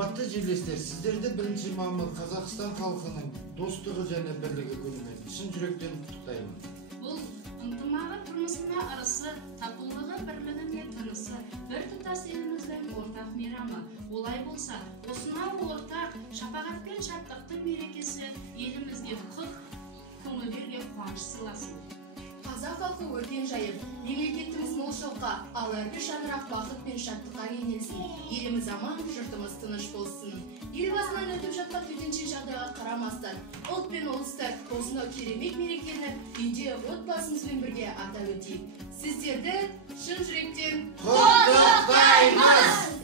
Кымбаттуу жерлештер, сиздерди 1-мамыр Казакстан халкынын достугу жана бирлиги күнү менен чын жүрөктөн куттуктайм. Бул ынтымагы турмусуна арысы, татуулугу бирлигине тынысы, бир тутас элибиздин ортак мейрамы. Олай болса, осунау ортак шапагат пен шаттыктын мерекеси элибизге кык көңүлдөргө кубанч сыйласын. Қазақ халқы өркен жайып, мемлекетіміз молшылыққа, ал әрбір шаңырақ бақыт пен шаттыққа кенелсін. Еліміз аман, жұртымыз тыныш болсын. Ел басынан өтіп жатқан төтенше жағдайға қарамастан, ұлт пен ұлыстар осынау керемет мерекені үйде отбасымызбен бірге атап өтейік. Сіздерді шын жүректен құттықтаймыз!